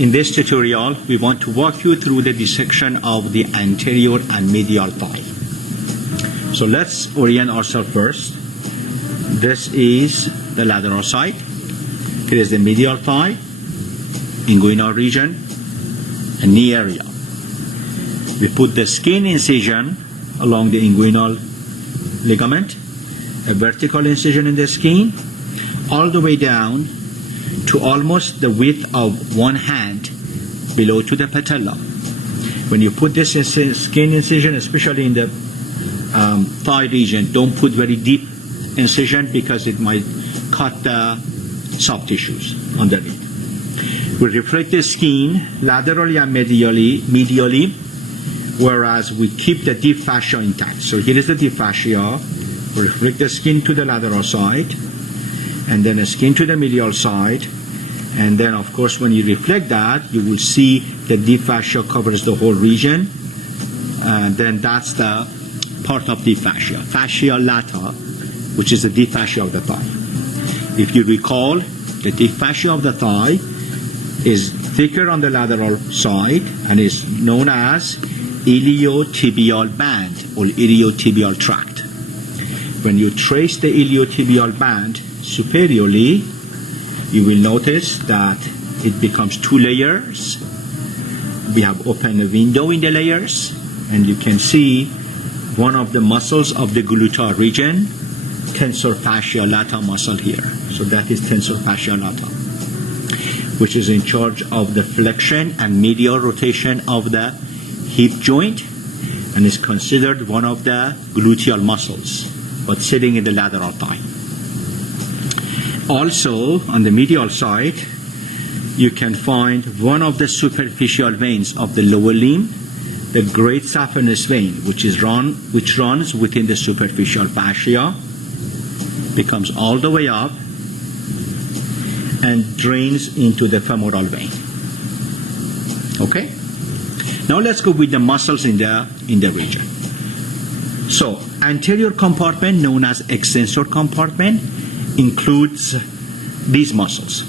In this tutorial, we want to walk you through the dissection of the anterior and medial thigh. So let's orient ourselves first. This is the lateral side. Here is the medial thigh, inguinal region, and knee area. We put the skin incision along the inguinal ligament, a vertical incision in the skin, all the way down to almost the width of one hand below to the patella. When you put this skin incision, especially in the thigh region, don't put very deep incision because it might cut the soft tissues underneath. We reflect the skin laterally and medially, whereas we keep the deep fascia intact. So here is the deep fascia. We reflect the skin to the lateral side, and then the skin to the medial side. And then, of course, when you reflect that, you will see the deep fascia covers the whole region. And then that's the part of deep fascia, fascia lata, which is the deep fascia of the thigh. If you recall, the deep fascia of the thigh is thicker on the lateral side and is known as iliotibial band or iliotibial tract. When you trace the iliotibial band superiorly, you will notice that it becomes two layers. We have opened a window in the layers, and you can see one of the muscles of the gluteal region, tensor fascia lata muscle here. So that is tensor fascia lata, which is in charge of the flexion and medial rotation of the hip joint, and is considered one of the gluteal muscles, but sitting in the lateral thigh. Also, on the medial side, you can find one of the superficial veins of the lower limb, the great saphenous vein, which runs within the superficial fascia, becomes all the way up, and drains into the femoral vein. Okay? Now let's go with the muscles in the region. So, anterior compartment, known as extensor compartment, includes these muscles.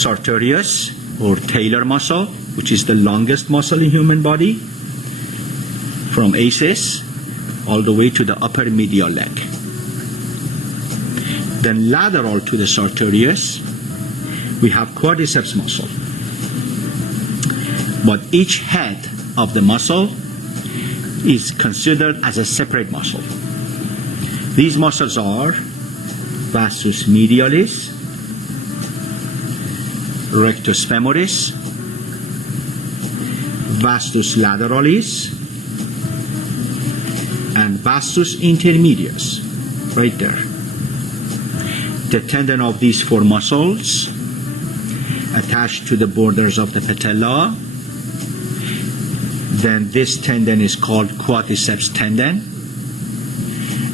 Sartorius, or talar muscle, which is the longest muscle in human body, from ACES all the way to the upper medial leg. Then lateral to the sartorius, we have quadriceps muscle. But each head of the muscle is considered as a separate muscle. These muscles are vastus medialis, rectus femoris, vastus lateralis, and vastus intermedius, right there. The tendon of these four muscles attached to the borders of the patella. Then this tendon is called quadriceps tendon.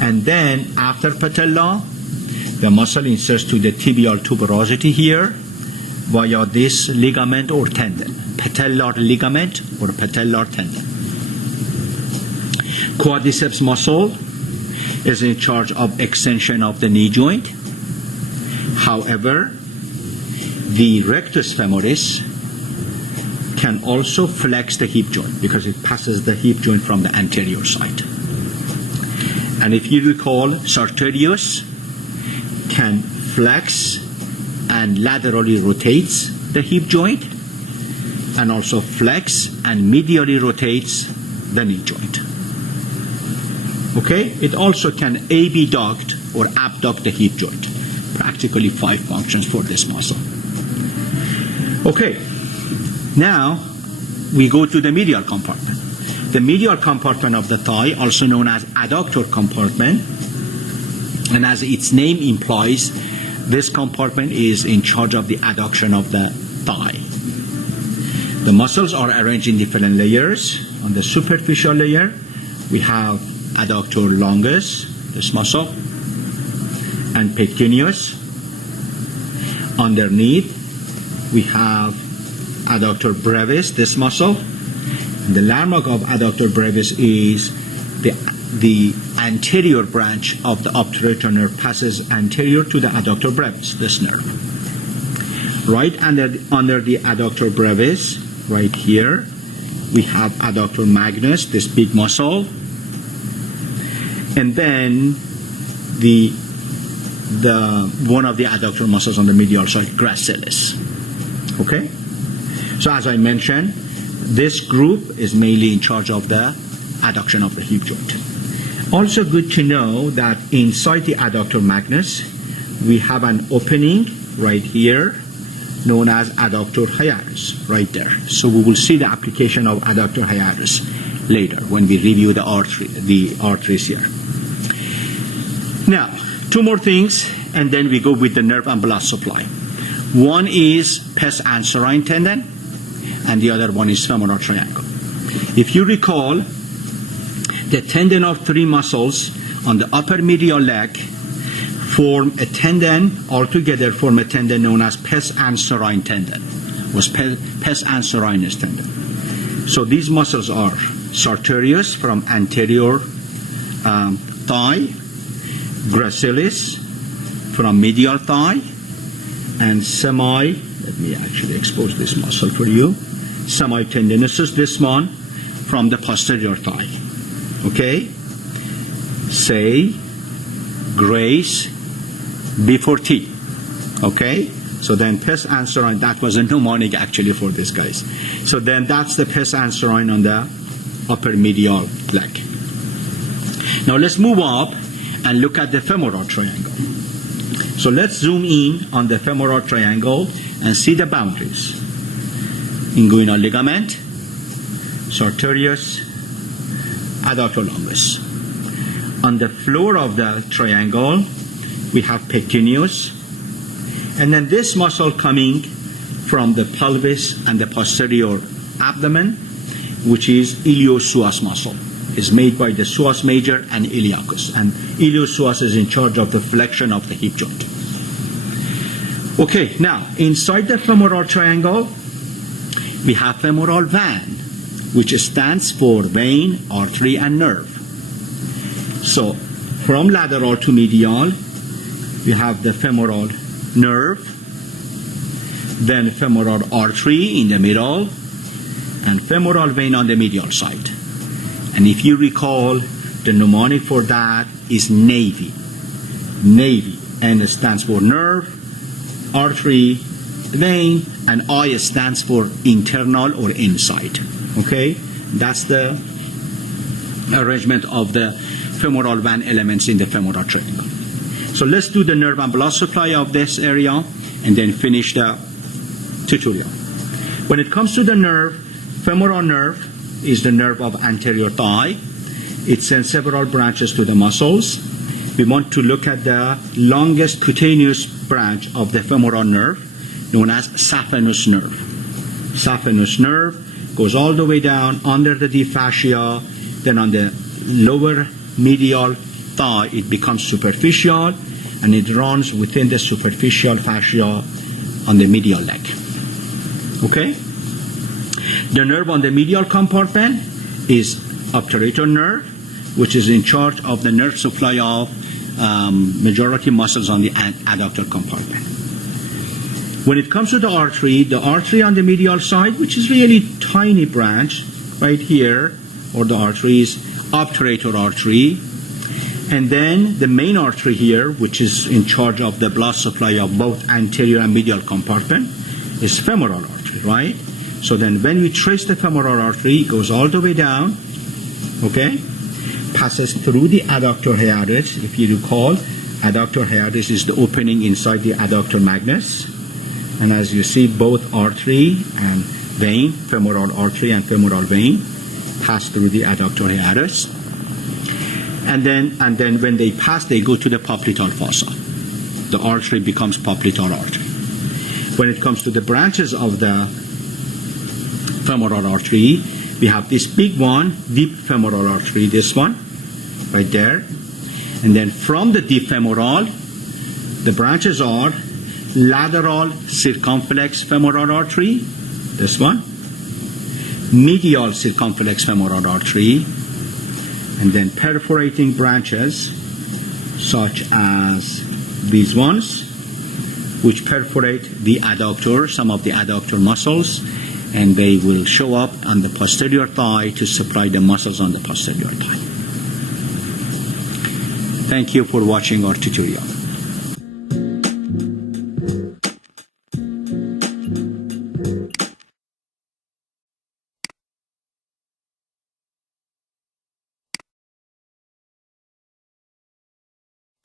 And then after patella, the muscle inserts to the tibial tuberosity here via this ligament or tendon, patellar ligament or patellar tendon. Quadriceps muscle is in charge of extension of the knee joint. However, the rectus femoris can also flex the hip joint because it passes the hip joint from the anterior side. And if you recall, sartorius can flex and laterally rotates the hip joint, and also flex and medially rotates the knee joint. Okay? It also can abduct or abduct the hip joint. Practically 5 functions for this muscle. Okay. Now we go to the medial compartment. The medial compartment of the thigh, also known as adductor compartment, and as its name implies, this compartment is in charge of the adduction of the thigh. The muscles are arranged in different layers. On the superficial layer, we have adductor longus, this muscle, and pecuneus. Underneath, we have adductor brevis, this muscle. And the landmark of adductor brevis is the anterior branch of the obturator nerve passes anterior to the adductor brevis, this nerve. Right under the adductor brevis, right here, we have adductor magnus, this big muscle, and then the one of the adductor muscles on the medial side, gracilis. Okay? So as I mentioned, this group is mainly in charge of the adduction of the hip joint. Also good to know that inside the adductor magnus, we have an opening right here known as adductor hiatus, right there. So we will see the application of adductor hiatus later when we review the arteries here. Now, two more things, and then we go with the nerve and blood supply. One is pes anserine tendon, and the other one is femoral triangle. If you recall, the tendon of three muscles on the upper medial leg form a tendon, altogether form a tendon known as pes anserine tendon, was pes anserinus tendon. So these muscles are sartorius from anterior thigh, gracilis from medial thigh, and let me actually expose this muscle for you, semitendinosus, this one, from the posterior thigh. Okay? Say, grace, before T. Okay? So then pes anserine, that was a mnemonic actually for these guys. So then that's the pes anserine on the upper medial leg. Now let's move up and look at the femoral triangle. So let's zoom in on the femoral triangle and see the boundaries. Inguinal ligament, sartorius, adductor longus. On the floor of the triangle, we have pectineus, and then this muscle coming from the pelvis and the posterior abdomen, which is iliopsoas muscle. Is made by the psoas major and iliacus, and iliopsoas is in charge of the flexion of the hip joint. Okay, now inside the femoral triangle, we have femoral vein, which stands for vein, artery, and nerve. So from lateral to medial, we have the femoral nerve, then femoral artery in the middle, and femoral vein on the medial side. And if you recall, the mnemonic for that is Navy. Navy. N stands for nerve, artery, vein, and I stands for internal or inside. Okay? That's the arrangement of the femoral vein elements in the femoral triangle. So let's do the nerve and blood supply of this area and then finish the tutorial. When it comes to the nerve, femoral nerve is the nerve of anterior thigh. It sends several branches to the muscles. We want to look at the longest cutaneous branch of the femoral nerve, known as saphenous nerve. Saphenous nerve goes all the way down under the deep fascia, then on the lower medial thigh it becomes superficial, and it runs within the superficial fascia on the medial leg. Okay? The nerve on the medial compartment is obturator nerve, which is in charge of the nerve supply of majority muscles on the adductor compartment. When it comes to the artery on the medial side, which is really tiny branch right here, or the artery is obturator artery, and then the main artery here, which is in charge of the blood supply of both anterior and medial compartment, is femoral artery, right? So then when we trace the femoral artery, it goes all the way down, okay? Passes through the adductor hiatus. If you recall, adductor hiatus is the opening inside the adductor magnus. And as you see, both artery and vein, femoral artery and femoral vein, pass through the adductor hiatus. And then when they pass, they go to the popliteal fossa. The artery becomes popliteal artery. When it comes to the branches of the femoral artery, we have this big one, deep femoral artery, this one, right there. And then from the deep femoral, the branches are lateral circumflex femoral artery, this one, medial circumflex femoral artery, and then perforating branches such as these ones, which perforate the adductor, some of the adductor muscles, and they will show up on the posterior thigh to supply the muscles on the posterior thigh. Thank you for watching our tutorial.